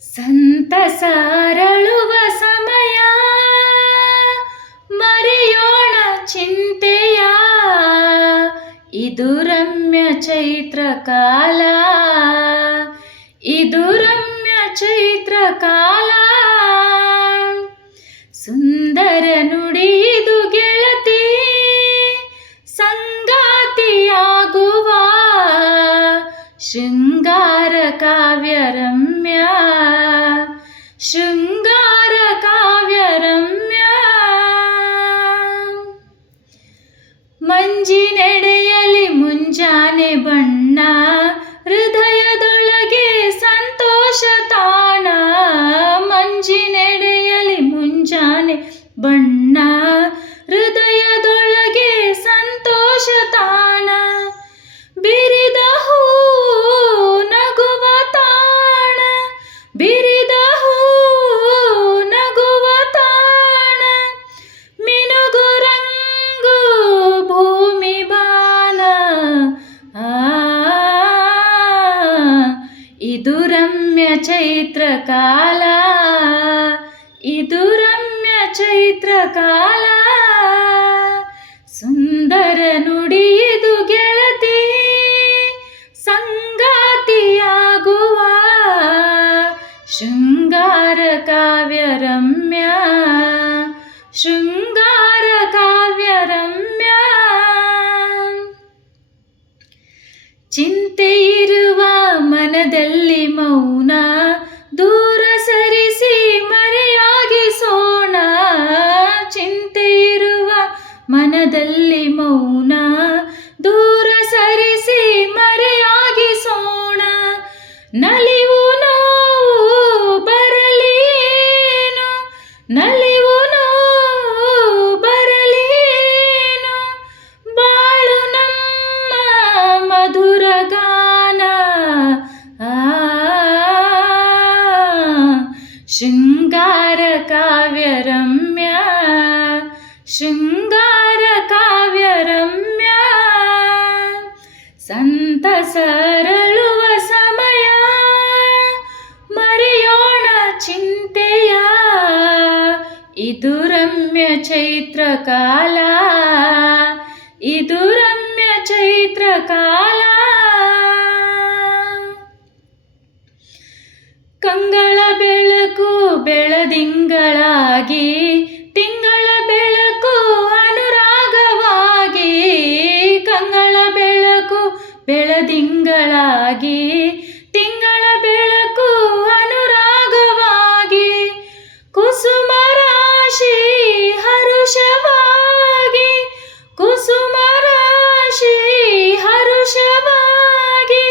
ಸಂತಸಾರಳುವ ಸಮಯ. ಮರೆಯೋಣ ಚಿಂತೆಯ. ಇದು ರಮ್ಯ ಚೈತ್ರ ಕಾಲ. ಇದು ರಮ್ಯ ಚೈತ್ರ ಕಾಲ. ಸುಂದರ ನುಡಿ ಇದು ಗೆಳತಿ. ಸಂಗಾತಿಯಾಗುವ. ಶೃಂಗಾರ ಕಾವ್ಯ ರಮ್ಯ ಶೃಂಗಾರ ಕಾವ್ಯ ರಮ್ಯ ಮಂಜಿನೆಡೆಯಲಿ ಮುಂಜಾನೆ ಬಣ್ಣ. ಚೈತ್ರ ಕಾಲ, ಇದು ರಮ್ಯ ಚೈತ್ರ ಕಾಲ. ಸುಂದರ ನುಡಿ ಇದು ಗೆಳತಿ, ಸಂಗಾತಿಯಾಗುವ. ಶೃಂಗಾರ ಕಾವ್ಯ ರಮ್ಯ, ಶೃಂಗಾರ ಕಾವ್ಯ ರಮ್ಯ. ಚಿಂತೆ ಇರುವ ಮನದಲ್ಲಿ ಮೌನ ಶೃಂಗಾರ ಕಾವ್ಯ ರಮ್ಯ ಸಂತಸರಳುವ ಸಮಯ. ಮರೆಯೋಣ ಚಿಂತೆಯ. ಇದು ರಮ್ಯ ಚೈತ್ರ ಕಾಲ. ಇದು ರಮ್ಯ ಚೈತ್ರ ಕಾಲ. ಕಂಗಳ ಬೆಳಕು ಬೆಳದಿಂಗಳಾಗಿ. ಬೆಳದಿಂಗಳಾಗಿ ತಿಂಗಳ ಬೆಳಕು ಅನುರಾಗವಾಗಿ, ಕುಸುಮ ರಾಶಿ ಹರುಷವಾಗಿ, ಕುಸುಮ ರಾಶಿ ಹರುಷವಾಗಿ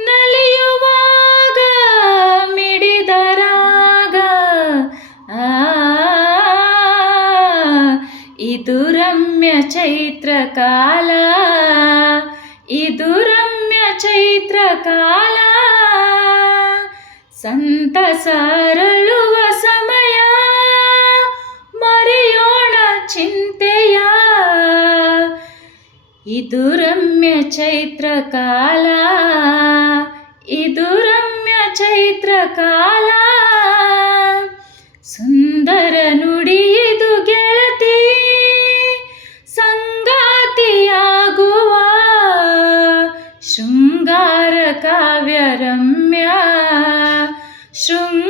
ನಲಿಯುವಾಗ ಮಿಡಿದರಾಗ ಇದು ರಮ್ಯ ಚೈತ್ರ ಕಾಲ, ಇದು ರಮ್ಯ ಚೈತ್ರ ಕಾಲ ಸಂತಸರಳುವ ಸಮಯ ಮರೆಯೋಣ ಚಿಂತೆಯ ಇದು ರಮ್ಯ ಚೈತ್ರ ಕಾಲ ಇದು ರಮ್ಯ ಚೈತ್ರ കാവ്യരമ്യ. ശൃംഗ